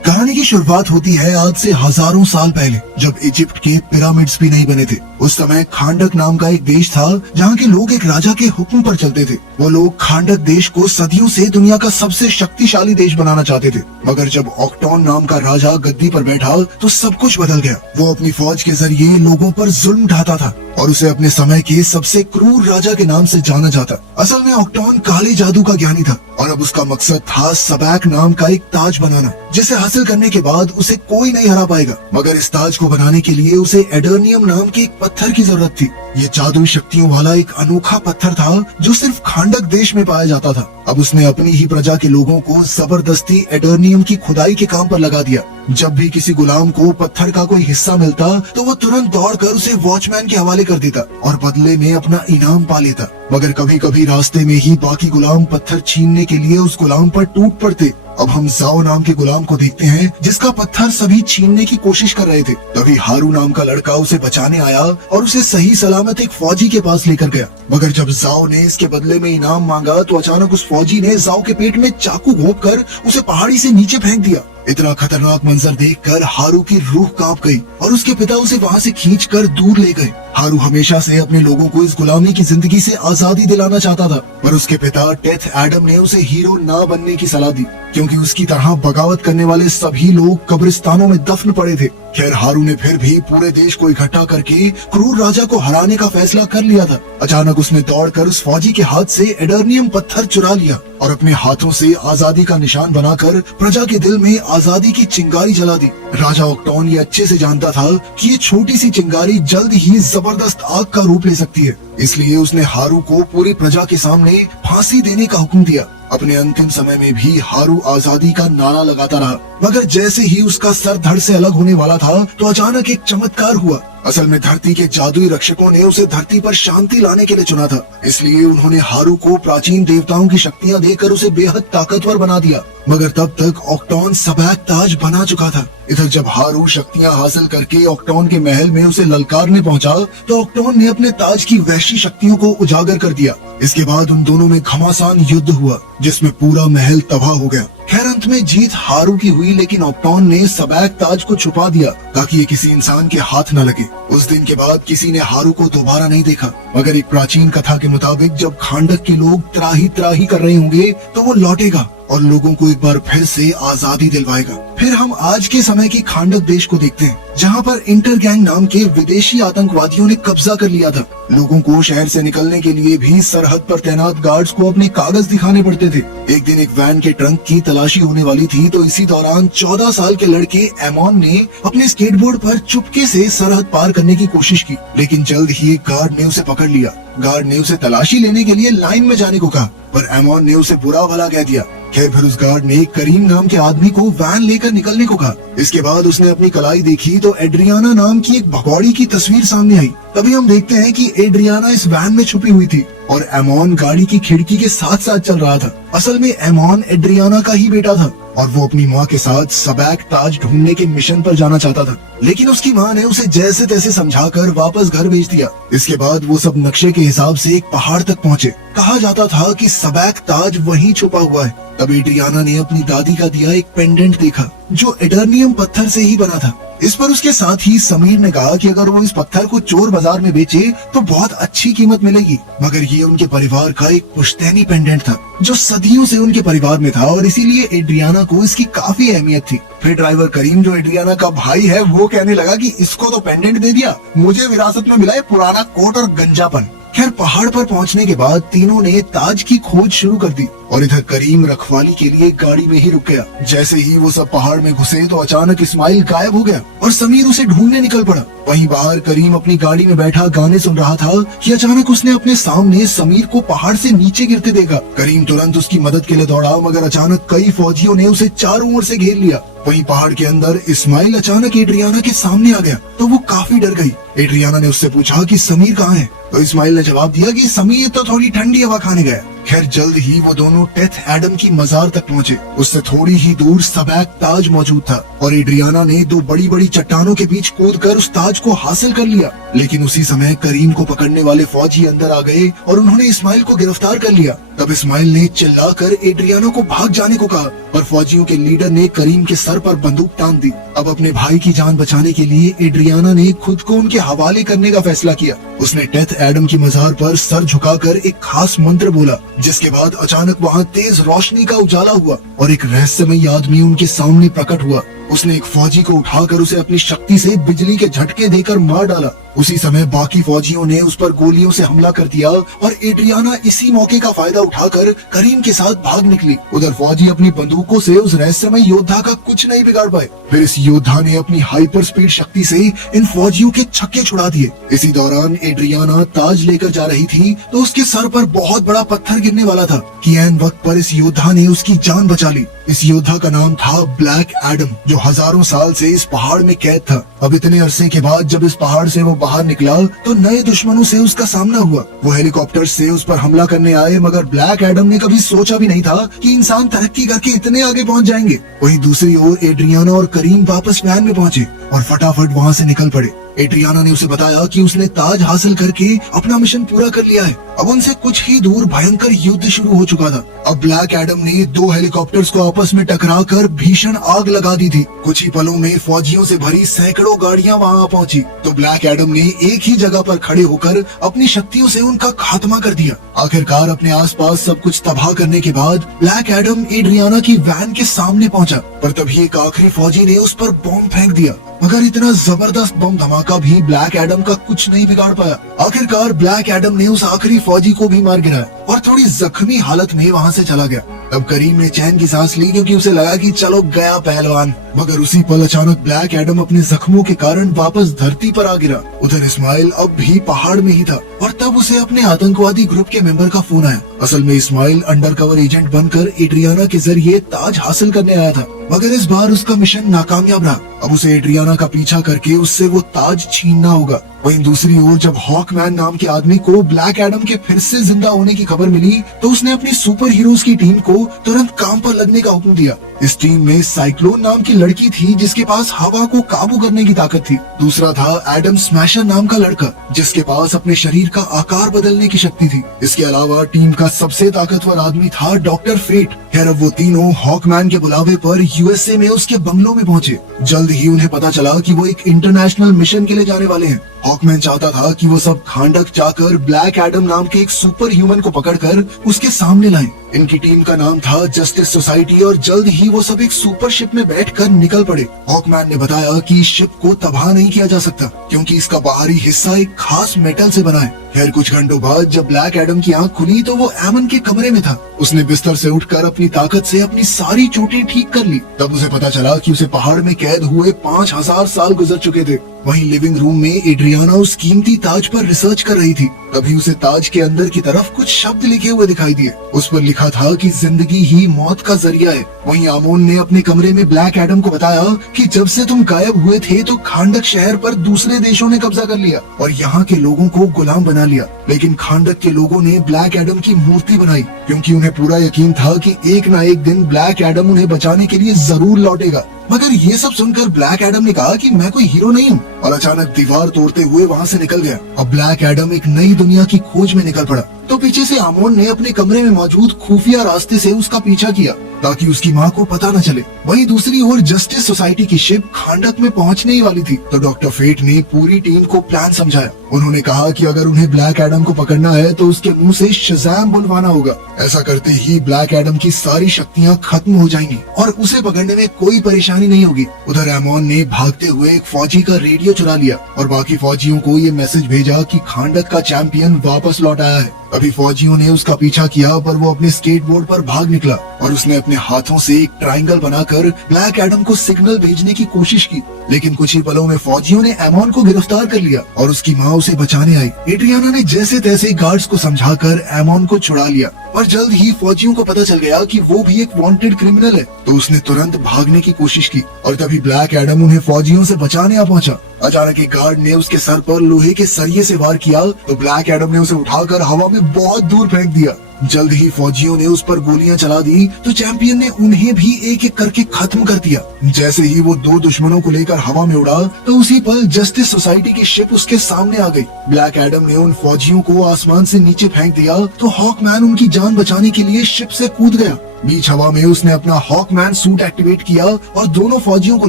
कहानी की शुरुआत होती है आज से हजारों साल पहले, जब इजिप्ट के पिरामिड्स भी नहीं बने थे। उस समय खांडक नाम का एक देश था जहाँ के लोग एक राजा के हुक्म पर चलते थे। वो लोग खांडक देश को सदियों से दुनिया का सबसे शक्तिशाली देश बनाना चाहते थे। मगर जब ऑक्टोन नाम का राजा गद्दी पर बैठा तो सब कुछ बदल गया। वो अपनी फौज के जरिए लोगों पर जुल्म ढाता था और उसे अपने समय के सबसे क्रूर राजा के नाम से जाना जाता। असल में ऑक्टोन काले जादू का ज्ञानी था और अब उसका मकसद था सबैक नाम का एक ताज बनाना, जिसे हासिल करने के बाद उसे कोई नहीं हरा पाएगा। मगर इस ताज को बनाने के लिए उसे एडर्नियम नाम के एक पत्थर की जरूरत थी। ये जादुई शक्तियों वाला एक अनोखा पत्थर था जो सिर्फ खांडक देश में पाया जाता था। अब उसने अपनी ही प्रजा के लोगों को जबरदस्ती एडर्नियम की खुदाई के काम पर लगा दिया। जब भी किसी गुलाम को पत्थर का कोई हिस्सा मिलता तो वो तुरंत दौड़कर उसे वॉचमैन के हवाले कर देता और बदले में अपना इनाम पा लेता। मगर कभी कभी रास्ते में ही बाकी गुलाम पत्थर छीनने के लिए उस गुलाम पर टूट पड़ते। अब हम जाओ नाम के गुलाम को देखते हैं जिसका पत्थर सभी छीनने की कोशिश कर रहे थे। तभी हारू नाम का लड़का उसे बचाने आया और उसे सही सलामत एक फौजी के पास लेकर गया। मगर जब जाओ ने इसके बदले में इनाम मांगा तो अचानक उस फौजी ने जाओ के पेट में चाकू घोंपकर उसे पहाड़ी से नीचे फेंक दिया। इतना खतरनाक मंजर देखकर हारू की रूह कांप गई और उसके पिता उसे वहाँ से खींचकर दूर ले गए। हारू हमेशा से अपने लोगों को इस गुलामी की जिंदगी से आजादी दिलाना चाहता था, पर उसके पिता टेथ एडम ने उसे हीरो ना बनने की सलाह दी, क्योंकि उसकी तरह बगावत करने वाले सभी लोग कब्रिस्तानों में दफन पड़े थे। खैर, हारू ने फिर भी पूरे देश को इकट्ठा करके क्रूर राजा को हराने का फैसला कर लिया था। अचानक उसने दौड़कर उस फौजी के हाथ से एडर्नियम पत्थर चुरा लिया और अपने हाथों से आजादी का निशान बनाकर प्रजा के दिल में आजादी की चिंगारी जला दी। राजा ऑक्टोन ये अच्छे से जानता था कि ये छोटी सी चिंगारी जल्द ही जबरदस्त आग का रूप ले सकती है, इसलिए उसने हारू को पूरी प्रजा के सामने फांसी देने का हुक्म दिया। अपने अंतिम समय में भी हारू आजादी का नारा लगाता रहा, मगर जैसे ही उसका सर धड़ से अलग होने वाला था तो अचानक एक चमत्कार हुआ। असल में धरती के जादुई रक्षकों ने उसे धरती पर शांति लाने के लिए चुना था, इसलिए उन्होंने हारू को प्राचीन देवताओं की शक्तियां देकर उसे बेहद ताकतवर बना दिया। मगर तब तक ऑक्टोन सबैक ताज बना चुका था। इधर जब हारू शक्तियां हासिल करके ऑक्टोन के महल में उसे ललकारने पहुंचा तो ऑक्टोन ने अपने ताज की वहशी शक्तियों को उजागर कर दिया। इसके बाद उन दोनों में घमासान युद्ध हुआ जिसमें पूरा महल तबाह हो गया। खैर, अंत में जीत हारू की हुई, लेकिन ऑक्टोन ने सबैक ताज को छुपा दिया ताकि ये किसी इंसान के हाथ न लगे। उस दिन के बाद किसी ने हारू को दोबारा नहीं देखा, मगर एक प्राचीन कथा के मुताबिक जब खांडक के लोग त्राही त्राही कर रहे होंगे तो वो लौटेगा और लोगों को एक बार फिर से आजादी दिलवाएगा। फिर हम आज के समय की खांडक देश को देखते हैं, जहाँ पर इंटर गैंग नाम के विदेशी आतंकवादियों ने कब्जा कर लिया था। लोगों को शहर से निकलने के लिए भी सरहद पर तैनात गार्ड्स को अपने कागज दिखाने पड़ते थे। एक दिन एक वैन के ट्रंक की तलाशी होने वाली थी तो इसी दौरान 14 साल के लड़के एमोन ने अपने स्केटबोर्ड पर चुपके से सरहद पार करने की कोशिश की, लेकिन जल्द ही एक गार्ड ने उसे पकड़ लिया। गार्ड ने उसे तलाशी लेने के लिए लाइन में जाने को कहा, पर एमोन ने उसे बुरा भला कह दिया। खैर, फिर उस गार्ड ने करीम नाम के आदमी को वैन लेकर निकलने को कहा। इसके बाद उसने अपनी कलाई देखी तो एड्रियाना नाम की एक भगौड़ी की तस्वीर सामने आई। तभी हम देखते हैं कि एड्रियाना इस वैन में छुपी हुई थी और एमोन गाड़ी की खिड़की के साथ साथ चल रहा था। असल में एमोन एड्रियाना का ही बेटा था और वो अपनी माँ के साथ सबैक ताज ढूंढने के मिशन पर जाना चाहता था, लेकिन उसकी माँ ने उसे जैसे तैसे समझाकर वापस घर भेज दिया। इसके बाद वो सब नक्शे के हिसाब से एक पहाड़ तक पहुँचे। कहा जाता था कि सबैक ताज वहीं छुपा हुआ है। तब एड्रियाना ने अपनी दादी का दिया एक पेंडेंट देखा जो एडर्नियम पत्थर से ही बना था। इस पर उसके साथ ही समीर ने कहा कि अगर वो इस पत्थर को चोर बाजार में बेचे तो बहुत अच्छी कीमत मिलेगी। मगर ये उनके परिवार का एक पुश्तैनी पेंडेंट था जो सदियों से उनके परिवार में था और इसीलिए एड्रियाना को इसकी काफी अहमियत थी। फिर ड्राइवर करीम, जो एड्रियाना का भाई है, वो कहने लगा कि इसको तो पेंडेंट दे दिया, मुझे विरासत में मिला है पुराना कोट और गंजापन। खैर, पहाड़ पर पहुंचने के बाद तीनों ने ताज की खोज शुरू कर दी और इधर करीम रखवाली के लिए गाड़ी में ही रुक गया। जैसे ही वो सब पहाड़ में घुसे तो अचानक इस्माइल गायब हो गया और समीर उसे ढूंढने निकल पड़ा। वहीं बाहर करीम अपनी गाड़ी में बैठा गाने सुन रहा था कि अचानक उसने अपने सामने समीर को पहाड़ से नीचे गिरते देखा। करीम तुरंत उसकी मदद के लिए दौड़ा, मगर अचानक कई फौजियों ने उसे चारों ओर से घेर लिया। वहीं पहाड़ के अंदर इस्माइल अचानक एड्रियाना के सामने आ गया तो वो काफी डर गई। एड्रियाना ने उससे पूछा कि समीर कहाँ है, तो इस्माइल ने जवाब दिया कि समीर तो थोड़ी ठंडी हवा खाने गया। खैर, जल्द ही वो दोनों टेथ एडम की मजार तक पहुँचे। उससे थोड़ी ही दूर सबैक ताज मौजूद था और एड्रियाना ने दो बड़ी बड़ी चट्टानों के बीच कूदकर उस ताज को हासिल कर लिया। लेकिन उसी समय करीम को पकड़ने वाले फौजी अंदर आ गए और उन्होंने इस्माइल को गिरफ्तार कर लिया। तब इस्माइल ने चिल्लाकर एड्रियाना को भाग जाने को कहा पर फौजियों के लीडर ने करीम के सर पर बंदूक तान दी। अब अपने भाई की जान बचाने के लिए एड्रियाना ने खुद को उनके हवाले करने का फैसला किया। उसने डेथ एडम की मजार पर सर झुकाकर एक खास मंत्र बोला, जिसके बाद अचानक वहाँ तेज रोशनी का उजाला हुआ और एक रहस्यमयी आदमी उनके सामने प्रकट हुआ। उसने एक फौजी को उठाकर उसे अपनी शक्ति से बिजली के झटके देकर मार डाला। उसी समय बाकी फौजियों ने उस पर गोलियों से हमला कर दिया और एड्रियाना इसी मौके का फायदा उठाकर करीम के साथ भाग निकली। उधर फौजी अपनी बंदूकों से उस रहस्यमय योद्धा का कुछ नहीं बिगाड़ पाए। फिर इस योद्धा ने अपनी हाइपर स्पीड शक्ति से इन फौजियों के छक्के छुड़ा दिए। इसी दौरान एड्रियाना ताज लेकर जा रही थी तो उसके सर पर बहुत बड़ा पत्थर गिरने वाला था कि ऐन वक्त पर इस योद्धा ने उसकी जान बचा ली। इस योद्धा का नाम था ब्लैक एडम, जो हजारों साल से इस पहाड़ में कैद था। अब इतने अरसे के बाद जब इस पहाड़ से वो बाहर निकला तो नए दुश्मनों से उसका सामना हुआ। वो हेलीकॉप्टर से उस पर हमला करने आए, मगर ब्लैक एडम ने कभी सोचा भी नहीं था कि इंसान तरक्की करके इतने आगे पहुंच जाएंगे। वहीं दूसरी ओर एड्रियाना और करीम वापस वैन में पहुंचे और फटाफट वहां से निकल पड़े। एड्रियाना ने उसे बताया कि उसने ताज हासिल करके अपना मिशन पूरा कर लिया है। अब उनसे कुछ ही दूर भयंकर युद्ध शुरू हो चुका था। अब ब्लैक एडम ने 2 हेलीकॉप्टर्स को आपस में टकराकर भीषण आग लगा दी थी। कुछ ही पलों में फौजियों से भरी सैकड़ों गाड़ियां वहां पहुंची तो ब्लैक एडम ने एक ही जगह पर खड़े होकर अपनी शक्तियों से उनका खात्मा कर दिया। आखिरकार अपने आसपास सब कुछ तबाह करने के बाद ब्लैक एडम एड्रियाना की वैन के सामने पहुंचा, पर तभी एक आखिरी फौजी ने उस पर बॉम्ब फेंक दिया। मगर इतना जबरदस्त बम धमाका भी ब्लैक एडम का कुछ नहीं बिगाड़ पाया। आखिरकार ब्लैक एडम ने उस आखिरी फौजी को भी मार गिराया और थोड़ी जख्मी हालत में वहाँ से चला गया। अब करीम ने चैन की सांस ली क्योंकि उसे लगा कि चलो गया पहलवान। मगर उसी पल अचानक ब्लैक एडम अपने जख्मों के कारण वापस धरती पर आ गिरा। उधर इस्माइल अब भी पहाड़ में ही था और तब उसे अपने आतंकवादी ग्रुप के मेंबर का फोन आया। असल में इस्माइल अंडरकवर एजेंट बनकर एड्रियाना के जरिए ताज हासिल करने आया था, मगर इस बार उसका मिशन नाकामयाब रहा। अब उसे एड्रियाना का पीछा करके उससे वो ताज छीनना होगा। वहीं दूसरी ओर जब हॉकमैन नाम के आदमी को ब्लैक एडम के फिर से जिंदा होने की खबर मिली तो उसने अपनी सुपर हीरोज की टीम को तुरंत काम पर लगने का हुक्म दिया। इस टीम में साइक्लोन नाम की लड़की थी जिसके पास हवा को काबू करने की ताकत थी। दूसरा था एडम स्मैशर नाम का लड़का जिसके पास अपने शरीर का आकार बदलने की शक्ति थी। इसके अलावा टीम का सबसे ताकतवर आदमी था डॉक्टर फेट। खैर अब वो तीनों हॉकमैन के बुलावे पर यूएसए में उसके बंगलों में पहुंचे। जल्द ही उन्हें पता चला कि वो एक इंटरनेशनल मिशन के लिए जाने वाले हैं। हॉकमैन चाहता था कि वो सब खांडक जाकर ब्लैक एडम नाम के एक सुपर ह्यूमन को पकड़कर उसके सामने लाएं। इनकी टीम का नाम था जस्टिस सोसाइटी और जल्द ही वो सब एक सुपर शिप में बैठकर निकल पड़े। हॉकमैन ने बताया कि इस शिप को तबाह नहीं किया जा सकता क्योंकि इसका बाहरी हिस्सा एक खास मेटल से बना है। खैर कुछ घंटों बाद जब ब्लैक एडम की आंख खुली तो वो एमन के कमरे में था। उसने बिस्तर से उठकर अपनी ताकत से अपनी सारी चोटें ठीक कर ली। तब उसे पता चला कि उसे पहाड़ में कैद हुए 5000 साल गुजर चुके थे। वहीं लिविंग रूम में एड्रियाना उस कीमती ताज पर रिसर्च कर रही थी। तभी उसे ताज के अंदर की तरफ कुछ शब्द लिखे हुए दिखाई दिए। उस पर लिखा था कि जिंदगी ही मौत का जरिया है। वहीं आमोन ने अपने कमरे में ब्लैक एडम को बताया कि जब से तुम गायब हुए थे तो खांडक शहर पर दूसरे देशों ने कब्जा कर लिया और यहाँ के लोगों को गुलाम बना लिया। लेकिन खांडक के लोगों ने ब्लैक एडम की मूर्ति बनाई क्योंकि उन्हें पूरा यकीन था कि एक न एक दिन ब्लैक एडम उन्हें बचाने के लिए जरूर लौटेगा। मगर ये सब सुनकर ब्लैक एडम ने कहा कि मैं कोई हीरो नहीं हूँ और अचानक दीवार तोड़ते हुए वहाँ से निकल गया। अब ब्लैक एडम एक नई दुनिया की खोज में निकल पड़ा तो पीछे से आमोन ने अपने कमरे में मौजूद खुफिया रास्ते से उसका पीछा किया ताकि उसकी माँ को पता न चले। वहीं दूसरी ओर जस्टिस सोसाइटी की शिप खांडक में पहुंचने ही वाली थी तो डॉक्टर फेट ने पूरी टीम को प्लान समझाया। उन्होंने कहा कि अगर उन्हें ब्लैक एडम को पकड़ना है तो उसके मुंह से शज़ैम बुलवाना होगा। ऐसा करते ही ब्लैक एडम की सारी शक्तियाँ खत्म हो जाएंगी और उसे पकड़ने में कोई परेशानी नहीं होगी। उधर एमोन ने भागते हुए एक फौजी का रेडियो चुरा लिया और बाकी फौजियों को ये मैसेज भेजा कि खांडक का चैंपियन वापस लौट आया है। अभी फौजियों ने उसका पीछा किया पर वो अपने स्केटबोर्ड पर भाग निकला और उसने अपने हाथों से एक ट्रायंगल बनाकर ब्लैक एडम को सिग्नल भेजने की कोशिश की। लेकिन कुछ ही पलों में फौजियों ने एमोन को गिरफ्तार कर लिया और उसकी माँ उसे बचाने आई। एड्रियाना ने जैसे तैसे गार्ड्स को समझाकर एमोन को छुड़ा लिया पर जल्द ही फौजियों को पता चल गया कि वो भी एक वांटेड क्रिमिनल है तो उसने तुरंत भागने की कोशिश की और तभी ब्लैक एडम उन्हें फौजियों से बचाने आ पहुंचा। अचानक एक गार्ड ने उसके सर पर लोहे के सरिये से वार किया तो ब्लैक एडम ने उसे उठाकर हवा में बहुत दूर फेंक दिया। जल्द ही फौजियों ने उस पर गोलियां चला दी तो चैंपियन ने उन्हें भी एक एक करके खत्म कर दिया। जैसे ही वो दो दुश्मनों को लेकर हवा में उड़ा तो उसी पल जस्टिस सोसाइटी की शिप उसके सामने आ गई। ब्लैक एडम ने उन फौजियों को आसमान से नीचे फेंक दिया तो हॉकमैन उनकी जान बचाने के लिए शिप से कूद गया। बीच हवा में उसने अपना हॉकमैन सूट एक्टिवेट किया और दोनों फौजियों को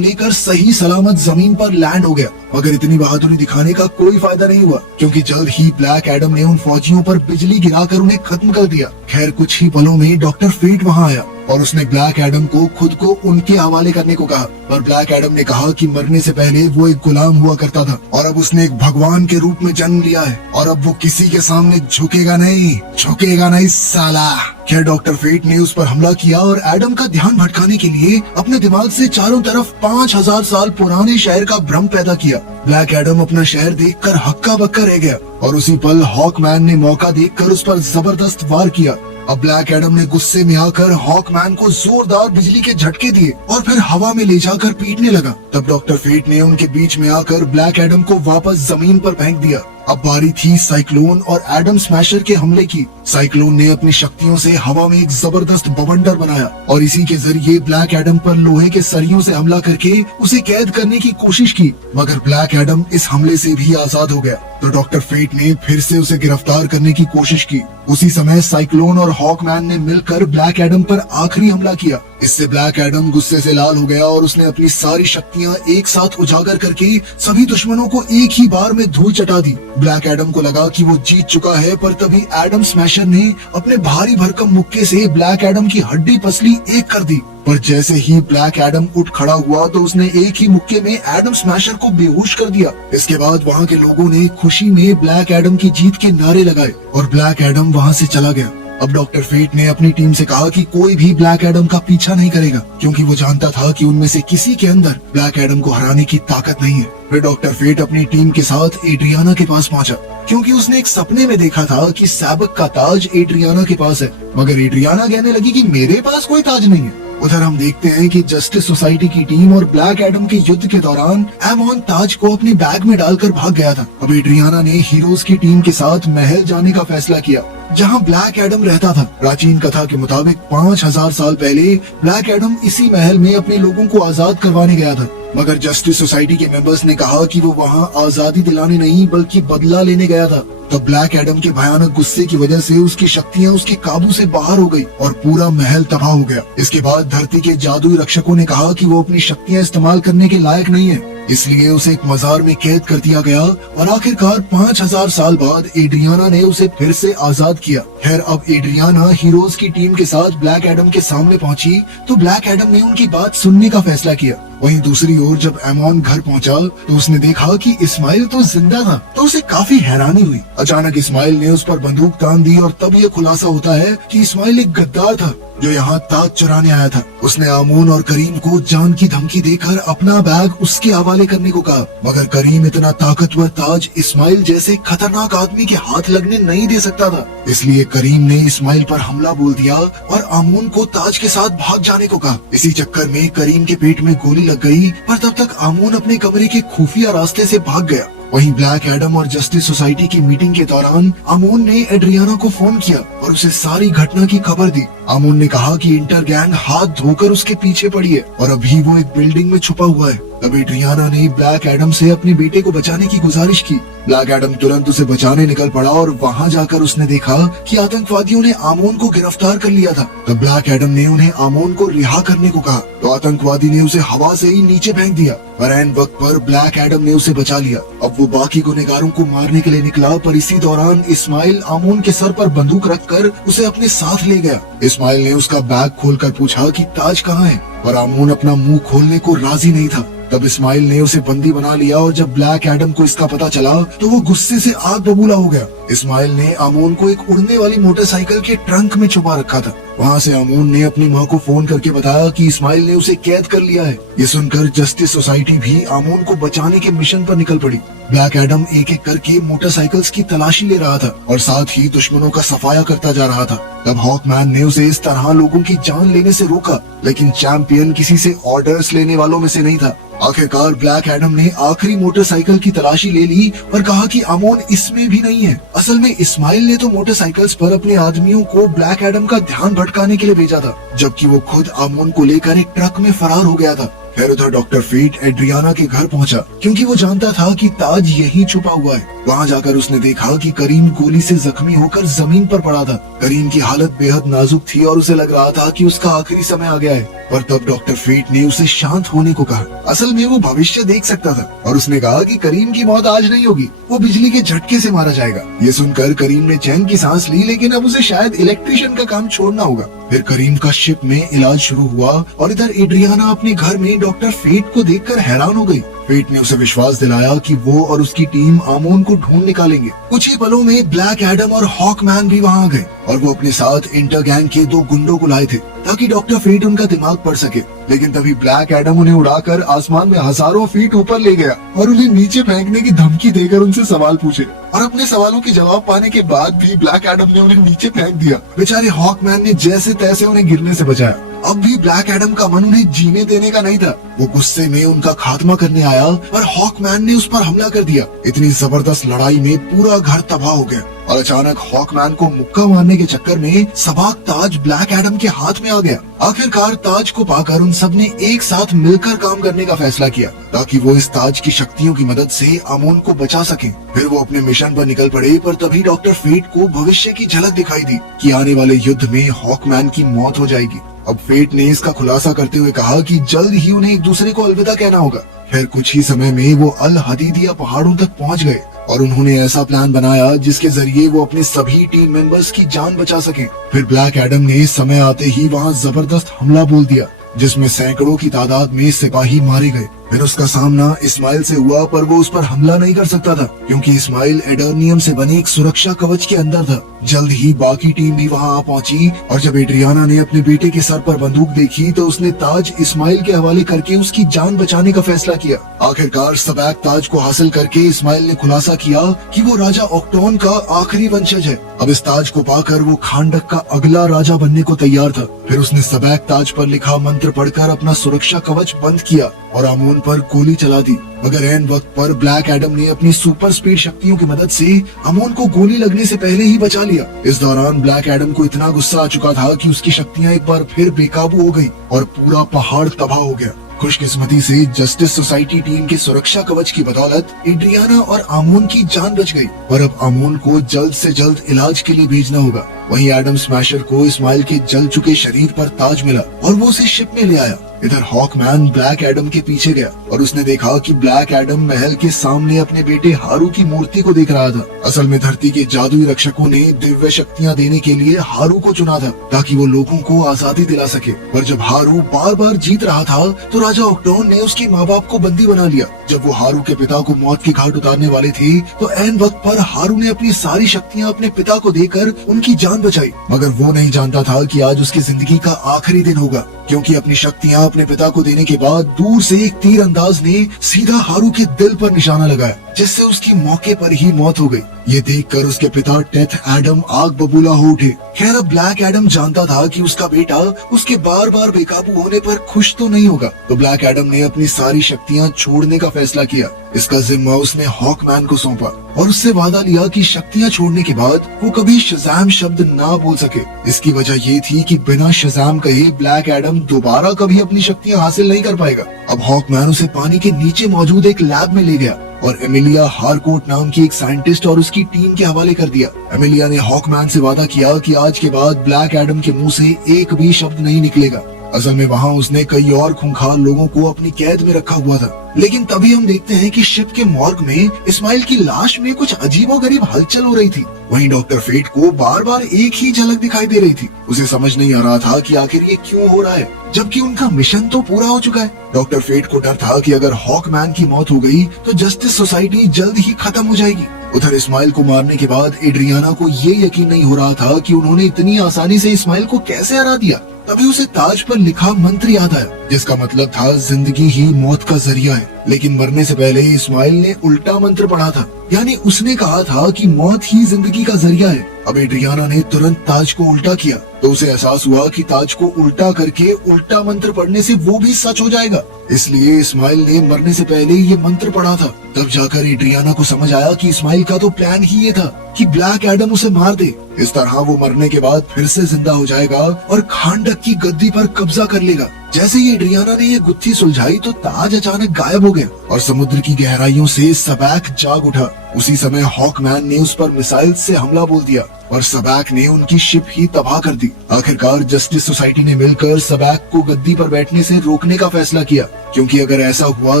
लेकर सही सलामत जमीन पर लैंड हो गया। मगर इतनी बहादुरी दिखाने का कोई फायदा नहीं हुआ, क्योंकि जल्द ही ब्लैक एडम ने उन फौजियों पर बिजली गिराकर उन्हें खत्म कर दिया। खैर कुछ ही पलों में डॉक्टर फेट वहाँ आया और उसने ब्लैक एडम को खुद को उनके हवाले करने को कहा। पर ब्लैक एडम ने कहा कि मरने से पहले वो एक गुलाम हुआ करता था और अब उसने एक भगवान के रूप में जन्म लिया है और अब वो किसी के सामने झुकेगा नहीं साला। खैर डॉक्टर फेट ने उस पर हमला किया और एडम का ध्यान भटकाने के लिए अपने दिमाग से चारों तरफ 5000 साल पुराने शहर का भ्रम पैदा किया। ब्लैक एडम अपना शहर देखकर हक्का बक्का रह गया और उसी पल हॉकमैन ने मौका देखकर उस पर जबरदस्त वार किया। अब ब्लैक एडम ने गुस्से में आकर हॉकमैन को जोरदार बिजली के झटके दिए और फिर हवा में ले जाकर पीटने लगा। तब डॉक्टर फेट ने उनके बीच में आकर ब्लैक एडम को वापस जमीन पर फेंक दिया। अब बारी थी साइक्लोन और एडम स्मैशर के हमले की। साइक्लोन ने अपनी शक्तियों से हवा में एक जबरदस्त बवंडर बनाया और इसी के जरिए ब्लैक एडम पर लोहे के सरियों से हमला करके उसे कैद करने की कोशिश की। मगर ब्लैक एडम इस हमले से भी आजाद हो गया तो डॉक्टर फेट ने फिर से उसे गिरफ्तार करने की कोशिश की। उसी समय साइक्लोन और हॉकमैन ने मिलकर ब्लैक एडम पर आखिरी हमला किया। इससे ब्लैक एडम गुस्से से लाल हो गया और उसने अपनी सारी शक्तियां एक साथ उजागर करके सभी दुश्मनों को एक ही बार में धूल चटा दी। ब्लैक एडम को लगा कि वो जीत चुका है, पर तभी एडम स्मैशर ने अपने भारी भरकम मुक्के से ब्लैक एडम की हड्डी पसली एक कर दी। पर जैसे ही ब्लैक एडम उठ खड़ा हुआ तो उसने एक ही मुक्के में एडम स्मैशर को बेहोश कर दिया। इसके बाद वहाँ के लोगों ने खुशी में ब्लैक एडम की जीत के नारे लगाए और ब्लैक एडम वहाँ से चला गया। अब डॉक्टर फेट ने अपनी टीम से कहा कि कोई भी ब्लैक एडम का पीछा नहीं करेगा, क्योंकि वो जानता था कि उनमें से किसी के अंदर ब्लैक एडम को हराने की ताकत नहीं है। फिर डॉक्टर फेट अपनी टीम के साथ एड्रियाना के पास पहुंचा, क्योंकि उसने एक सपने में देखा था कि सैबक का ताज एड्रियाना के पास है। मगर एड्रियाना कहने लगी कि मेरे पास कोई ताज नहीं है। उधर हम देखते हैं कि जस्टिस सोसाइटी की टीम और ब्लैक एडम के युद्ध के दौरान एमॉन ताज को अपने बैग में डालकर भाग गया था। अब एड्रियाना ने हीरोज की टीम के साथ महल जाने का फैसला किया, जहां ब्लैक एडम रहता था। प्राचीन कथा के मुताबिक 5000 साल पहले ब्लैक एडम इसी महल में अपने लोगों को आजाद करवाने गया था। मगर जस्टिस सोसाइटी के मेंबर्स ने कहा कि वो वहाँ आजादी दिलाने नहीं बल्कि बदला लेने गया था। तो ब्लैक एडम के भयानक गुस्से की वजह से उसकी शक्तियाँ उसके काबू से बाहर हो गई और पूरा महल तबाह हो गया। इसके बाद धरती के जादुई रक्षकों ने कहा कि वो अपनी शक्तियाँ इस्तेमाल करने के लायक नहीं है, इसलिए उसे एक मजार में कैद कर दिया गया और आखिरकार 5000 साल बाद एड्रियाना ने उसे फिर से आजाद किया। खैर अब एड्रियाना हीरोज की टीम के साथ ब्लैक एडम के सामने पहुंची तो ब्लैक एडम ने उनकी बात सुनने का फैसला किया। वहीं दूसरी ओर जब एमॉन घर पहुंचा तो उसने देखा कि इस्माइल तो जिंदा था, तो उसे काफी हैरानी हुई। अचानक इस्माइल ने उस पर बंदूक तान दी और तब ये खुलासा होता है कि इस्माइल एक गद्दार था जो यहाँ ताज चुराने आया था। उसने आमून और करीम को जान की धमकी देकर अपना बैग उसके हवाले करने को कहा, मगर करीम इतना ताकतवर ताज इस्माइल जैसे खतरनाक आदमी के हाथ लगने नहीं दे सकता था। इसलिए करीम ने इस्माइल पर हमला बोल दिया और आमून को ताज के साथ भाग जाने को कहा। इसी चक्कर में करीम के पेट में गोली लग गई, पर तब तक आमून अपने कमरे के खुफिया रास्ते से भाग गया। वहीं ब्लैक एडम और जस्टिस सोसाइटी की मीटिंग के दौरान आमोन ने एड्रियाना को फोन किया और उसे सारी घटना की खबर दी। आमोन ने कहा कि इंटर गैंग हाथ धोकर उसके पीछे पड़ी है और अभी वो एक बिल्डिंग में छुपा हुआ है। तब एड्रियाना ने ब्लैक एडम से अपने बेटे को बचाने की गुजारिश की। ब्लैक एडम तुरंत उसे बचाने निकल पड़ा और वहाँ जाकर उसने देखा कि आतंकवादियों ने आमोन को गिरफ्तार कर लिया था। तब ब्लैक एडम ने उन्हें आमोन को रिहा करने को कहा तो आतंकवादी ने उसे हवा से ही नीचे फेंक दिया, पर ऐन वक्त पर ब्लैक एडम ने उसे बचा लिया। अब वो बाकी गुनहगारों को मारने के लिए निकला, पर इसी दौरान इस्माइल आमोन के सर पर बंदूक रखकर उसे अपने साथ ले गया। इस्माइल ने उसका बैग खोलकर पूछा कि ताज कहाँ है, पर आमोन अपना मुंह खोलने को राजी नहीं था। तब इस्माइल ने उसे बंदी बना लिया और जब ब्लैक एडम को इसका पता चला तो वो गुस्से से आग बबूला हो गया। इस्माइल ने आमोन को एक उड़ने वाली मोटरसाइकिल के ट्रंक में छुपा रखा था। वहाँ से आमोन ने अपनी माँ को फोन करके बताया कि इस्माइल ने उसे कैद कर लिया है। ये सुनकर जस्टिस सोसाइटी भी आमोन को बचाने के मिशन पर निकल पड़ी। ब्लैक एडम एक एक करके मोटरसाइकिल्स की तलाशी ले रहा था और साथ ही दुश्मनों का सफाया करता जा रहा था। तब हॉकमैन ने उसे इस तरह लोगों की जान लेने से रोका, लेकिन चैंपियन किसी से ऑर्डर्स लेने वालों में से नहीं था। आखिरकार ब्लैक एडम ने आखिरी मोटरसाइकिल की तलाशी ले ली और कहा कि अमोन इसमें भी नहीं है। असल में इस्माइल ने तो मोटरसाइकिल्स पर अपने आदमियों को ब्लैक एडम का ध्यान भटकाने के लिए भेजा था, जबकि वो खुद अमोन को लेकर एक ट्रक में फरार हो गया था। फिर उधर डॉक्टर फेट एड्रियाना के घर पहुंचा, क्योंकि वो जानता था कि ताज यहीं छुपा हुआ है। वहां जाकर उसने देखा कि करीम गोली से जख्मी होकर जमीन पर पड़ा था। करीम की हालत बेहद नाजुक थी और उसे लग रहा था कि उसका आखिरी समय आ गया है। पर तब डॉक्टर फेट ने उसे शांत होने को कहा। असल में वो भविष्य देख सकता था और उसने कहा कि करीम की मौत आज नहीं होगी, वो बिजली के झटके से मारा जाएगा। ये सुनकर करीम ने चैन की सांस ली, लेकिन अब उसे शायद इलेक्ट्रिशियन का काम छोड़ना होगा। फिर करीम का शिप में इलाज शुरू हुआ और इधर एड्रियाना अपने घर में डॉक्टर फेट को देखकर हैरान हो गई। फेट ने उसे विश्वास दिलाया कि वो और उसकी टीम अमोन को ढूंढ निकालेंगे। कुछ ही पलों में ब्लैक एडम और हॉकमैन भी वहां आ गए और वो अपने साथ इंटर गैंग के 2 गुंडों को लाए थे ताकि डॉक्टर फेट उनका दिमाग पढ़ सके। लेकिन तभी ब्लैक एडम उन्हें उड़ाकर आसमान में हजारों फीट ऊपर ले गया और उन्हें नीचे फेंकने की धमकी देकर उनसे सवाल पूछे। और अपने सवालों के जवाब पाने के बाद भी ब्लैक एडम ने उन्हें नीचे फेंक दिया। बेचारे हॉकमैन ने जैसे तैसे उन्हें गिरने से बचाया। अब भी ब्लैक एडम का मन उन्हें जीने देने का नहीं था। वो गुस्से में उनका खात्मा करने आया और हॉकमैन ने उस पर हमला कर दिया। इतनी जबरदस्त लड़ाई में पूरा घर तबाह हो गया और अचानक हॉकमैन को मुक्का मारने के चक्कर में सबाक ताज ब्लैक एडम के हाथ में आ गया। आखिरकार ताज को पाकर उन सब ने एक साथ मिलकर काम करने का फैसला किया ताकि वो इस ताज की शक्तियों की मदद से अमोन को बचा सके। फिर वो अपने मिशन पर निकल पड़े, पर तभी डॉक्टर फेट को भविष्य की झलक दिखाई दी कि आने वाले युद्ध में हॉकमैन की मौत हो जाएगी। अब फेट ने इसका खुलासा करते हुए कहा कि जल्द ही उन्हें एक दूसरे को अलविदा कहना होगा। फिर कुछ ही समय में वो अल हदीदिया पहाड़ों तक पहुंच गए और उन्होंने ऐसा प्लान बनाया जिसके जरिए वो अपने सभी टीम मेंबर्स की जान बचा सकें। फिर ब्लैक एडम ने समय आते ही वहां जबरदस्त हमला बोल दिया, जिसमें सैकड़ों की तादाद में सिपाही मारे गए। फिर उसका सामना इस्माइल से हुआ, पर वो उस पर हमला नहीं कर सकता था क्योंकि इस्माइल एडर्नियम से बने एक सुरक्षा कवच के अंदर था। जल्द ही बाकी टीम भी वहां आ पहुंची और जब एड्रियाना ने अपने बेटे के सर पर बंदूक देखी तो उसने ताज इस्माइल के हवाले करके उसकी जान बचाने का फैसला किया। आखिरकार सबैक ताज को हासिल करके इस्माइल ने खुलासा किया कि वो राजा ऑक्टोन का आखिरी वंशज है। अब इस ताज को पाकर वो खांडक का अगला राजा बनने को तैयार था। फिर उसने सबैक ताज पर लिखा मंत्र पढ़कर अपना सुरक्षा कवच बंद किया और अमोन पर गोली चला दी। मगर ऐन वक्त पर ब्लैक एडम ने अपनी सुपर स्पीड शक्तियों की मदद से अमोन को गोली लगने से पहले ही बचा लिया। इस दौरान ब्लैक एडम को इतना गुस्सा आ चुका था कि उसकी शक्तियां एक बार फिर बेकाबू हो गई और पूरा पहाड़ तबाह हो गया। खुशकिस्मती से जस्टिस सोसाइटी टीम के सुरक्षा कवच की बदौलत एड्रियाना और अमोन की जान बच गई, पर अब अमोन को जल्द से जल्द इलाज के लिए भेजना होगा। वहीं एडम स्मैशर को इस्माइल के जल चुके शरीर पर ताज मिला और वो उसे शिप में ले आया। इधर हॉकमैन ब्लैक एडम के पीछे गया और उसने देखा कि ब्लैक एडम महल के सामने अपने बेटे हारू की मूर्ति को देख रहा था। असल में धरती के जादुई रक्षकों ने दिव्य शक्तियां देने के लिए हारू को चुना था ताकि वो लोगों को आजादी दिला सके। पर जब हारू बार बार जीत रहा था तो राजा ऑक्टोन ने उसके माँ बाप को बंदी बना लिया। जब वो हारू के पिता को मौत के घाट उतारने वाले थे तो ऐन वक्त पर हारू ने अपनी सारी शक्तियां अपने पिता को देकर उनकी जान बचाई। मगर वो नहीं जानता था कि आज उसकी जिंदगी का आखिरी दिन होगा, क्योंकि अपनी शक्तियां अपने पिता को देने के बाद दूर से एक तीर अंदाज ने सीधा हारू के दिल पर निशाना लगाया, जिससे उसकी मौके पर ही मौत हो गई। ये देखकर उसके पिता टेथ एडम आग बबूला हो उठे। खैर अब ब्लैक एडम जानता था कि उसका बेटा उसके बार बार बेकाबू होने पर खुश तो नहीं होगा, तो ब्लैक एडम ने अपनी सारी शक्तियां छोड़ने का फैसला किया। इसका जिम्मा उसने हॉकमैन को सौंपा और उससे वादा लिया कि शक्तियां छोड़ने के बाद वो कभी शज़ाम शब्द ना बोल सके। इसकी वजह ये थी कि बिना शज़ाम कहे ब्लैक एडम दोबारा कभी अपनी शक्तियां हासिल नहीं कर पाएगा। अब हॉकमैन उसे पानी के नीचे मौजूद एक लैब में ले गया और एमिलिया हारकोट नाम की एक साइंटिस्ट और उसकी टीम के हवाले कर दिया। एमिलिया ने हॉकमैन से वादा किया कि आज के बाद ब्लैक एडम के मुंह से एक भी शब्द नहीं निकलेगा। असल में वहाँ उसने कई और खूंखार लोगों को अपनी कैद में रखा हुआ था। लेकिन तभी हम देखते हैं कि शिप के मॉर्ग में इस्माइल की लाश में कुछ अजीबोगरीब हलचल हो रही थी। वहीं डॉक्टर फेट को बार बार एक ही झलक दिखाई दे रही थी। उसे समझ नहीं आ रहा था कि आखिर ये क्यों हो रहा है, जबकि उनका मिशन तो पूरा हो चुका है। डॉक्टर फेट को डर था कि अगर हॉकमैन की मौत हो गई तो जस्टिस सोसाइटी जल्द ही खत्म हो जाएगी। उधर इस्माइल को मारने के बाद एड्रियाना को ये यकीन नहीं हो रहा था कि उन्होंने इतनी आसानी से इस्माइल को कैसे हरा दिया। तभी उसे ताज पर लिखा मंत्र याद आया, जिसका मतलब था जिंदगी ही मौत का जरिया है। लेकिन मरने से पहले इस्माइल ने उल्टा मंत्र पढ़ा था, यानी उसने कहा था कि मौत ही जिंदगी का जरिया है। अब एड्रियाना ने तुरंत ताज को उल्टा किया तो उसे एहसास हुआ कि ताज को उल्टा करके उल्टा मंत्र पढ़ने से वो भी सच हो जाएगा। इसलिए इस्माइल ने मरने से पहले ये मंत्र पढ़ा था। तब जाकर एड्रियाना को समझ आया कि इस्माइल का तो प्लान ही ये था कि ब्लैक एडम उसे मार दे। इस तरह वो मरने के बाद फिर से जिंदा हो जाएगा और खांडक की गद्दी पर कब्जा कर लेगा। जैसे ही एड्रियाना ने ये गुत्थी सुलझाई तो ताज अचानक गायब हो गया और समुद्र की गहराइयों से सबैक जाग उठा। उसी समय हॉकमैन ने उस पर मिसाइल से हमला बोल दिया और सबैक ने उनकी शिप ही तबाह कर दी। आखिरकार जस्टिस सोसाइटी ने मिलकर सबैक को गद्दी पर बैठने से रोकने का फैसला किया, क्योंकि अगर ऐसा हुआ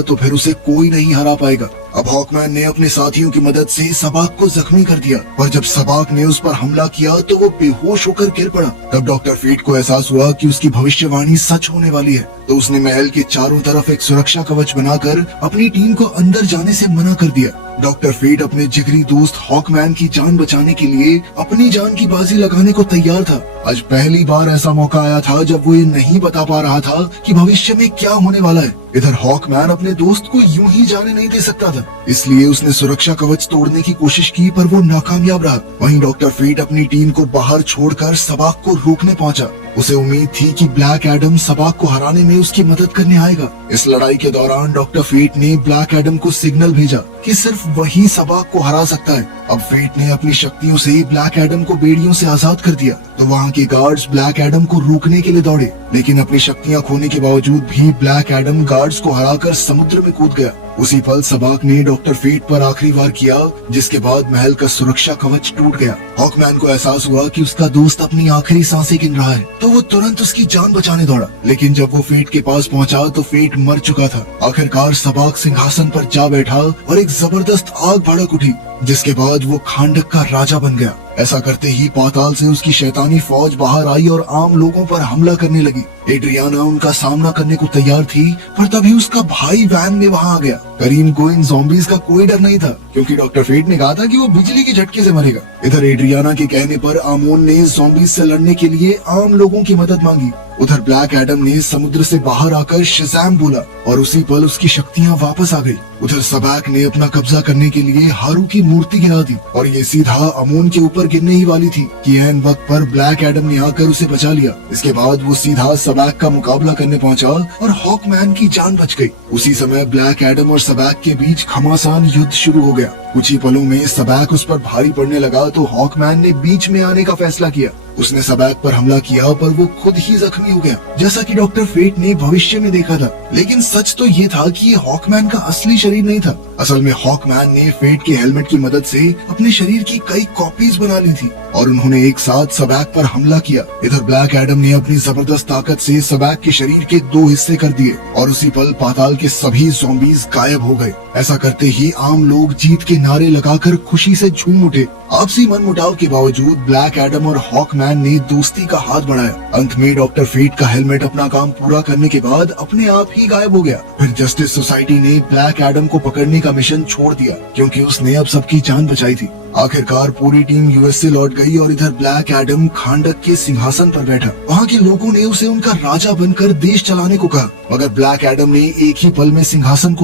तो फिर उसे कोई नहीं हरा पाएगा। अब हॉकमैन ने अपने साथियों की मदद से सबैक को जख्मी कर दिया और जब सबैक ने उस पर हमला किया तो वो बेहोश होकर गिर पड़ा। तब डॉक्टर फेट को एहसास हुआ कि उसकी भविष्यवाणी सच होने वाली है, तो उसने महल के चारों तरफ एक सुरक्षा कवच बनाकर अपनी टीम को अंदर जाने से मना कर दिया। डॉक्टर फेट अपने जिगरी दोस्त हॉकमैन की जान बचाने के लिए अपनी जान की बाजी लगाने को तैयार था। आज पहली बार ऐसा मौका आया था जब वो ये नहीं बता पा रहा था कि भविष्य में क्या होने वाला है। इधर हॉकमैन अपने दोस्त को यूं ही जाने नहीं दे सकता था, इसलिए उसने सुरक्षा कवच तोड़ने की कोशिश की पर वो नाकामयाब रहा। वहीं डॉक्टर फेट अपनी टीम को बाहर छोड़कर सबैक को रोकने पहुंचा। उसे उम्मीद थी कि ब्लैक एडम सबैक को हराने में उसकी मदद करने आएगा। इस लड़ाई के दौरान डॉक्टर फेट ने ब्लैक एडम को सिग्नल भेजा कि सिर्फ वही सबैक को हरा सकता है। अब फेट ने अपनी शक्तियों से ब्लैक एडम को बेड़ियों से आजाद कर दिया तो वहाँ के गार्ड्स ब्लैक एडम को रोकने के लिए दौड़े, लेकिन अपनी शक्तियाँ खोने के बावजूद भी ब्लैक एडम गार्ड्स को हराकर समुद्र में कूद गया। उसी पल सबैक ने डॉक्टर फेट पर आखिरी वार किया, जिसके बाद महल का सुरक्षा कवच टूट गया। हॉकमैन को एहसास हुआ कि उसका दोस्त अपनी आखिरी सांसें गिन रहा है, तो वो तुरंत उसकी जान बचाने दौड़ा, लेकिन जब वो फेट के पास पहुंचा तो फेट मर चुका था। आखिरकार सबैक सिंहासन पर जा बैठा और एक जबरदस्त आग भड़क उठी, जिसके बाद वो खांडक का राजा बन गया। ऐसा करते ही पाताल से उसकी शैतानी फौज बाहर आई और आम लोगों पर हमला करने लगी। एड्रियाना उनका सामना करने को तैयार थी, पर तभी उसका भाई वैन में वहां आ गया। करीम को इन ज़ॉम्बीज़ का कोई डर नहीं था, क्योंकि डॉक्टर फेट ने कहा था कि वो बिजली के झटके से मरेगा। इधर एड्रियाना के कहने पर आमोन ने ज़ॉम्बीज़ से लड़ने के लिए आम लोगों की मदद मांगी। उधर ब्लैक एडम ने समुद्र से बाहर आकर शज़ैम बोला और उसी पल उसकी शक्तियाँ वापस आ गई। उधर सबैक ने अपना कब्जा करने के लिए हारू की मूर्ति गिरा दी और ये सीधा अमोन के ऊपर गिरने ही वाली थी कि ऐन वक्त पर ब्लैक एडम ने आकर उसे बचा लिया। इसके बाद वो सीधा सबैक का मुकाबला करने पहुंचा और हॉकमैन की जान बच गई। उसी समय ब्लैक एडम और सबैक के बीच घमासान युद्ध शुरू हो गया। कुछ ही पलों में सबैक उस पर भारी पड़ने लगा तो हॉकमैन ने बीच में आने का फैसला किया। उसने सबैक पर हमला किया पर वो खुद ही जख्मी हो गया, जैसा कि डॉक्टर फेट ने भविष्य में देखा था। लेकिन सच तो ये था कि ये हॉकमैन का असली शरीर नहीं था। असल में हॉकमैन ने फेट के हेलमेट की मदद से अपने शरीर की कई कॉपीज बना ली थी और उन्होंने एक साथ सबैक पर हमला किया। इधर ब्लैक एडम ने अपनी जबरदस्त ताकत से सबैक के शरीर के 2 हिस्से कर दिए और उसी पल पाताल के सभी ज़ॉम्बीज़ गायब हो गए। ऐसा करते ही आम लोग जीत के नारे लगाकर खुशी से झूम उठे। आपसी मनमुटाव के बावजूद ब्लैक एडम और हॉकमैन ने दोस्ती का हाथ बढ़ाया। अंत में डॉक्टर फेट का हेलमेट अपना काम पूरा करने के बाद अपने आप ही गायब हो गया। फिर जस्टिस सोसाइटी ने ब्लैक एडम को पकड़ने का मिशन छोड़ दिया, क्योंकि उसने अब सबकी जान बचाई थी। आखिरकार पूरी टीम यूएस से लौट गई और इधर ब्लैक एडम खांडक के सिंहासन पर बैठा। वहाँ के लोगों ने उसे उनका राजा बनकर देश चलाने को कहा, मगर ब्लैक एडम ने एक ही पल में सिंहासन को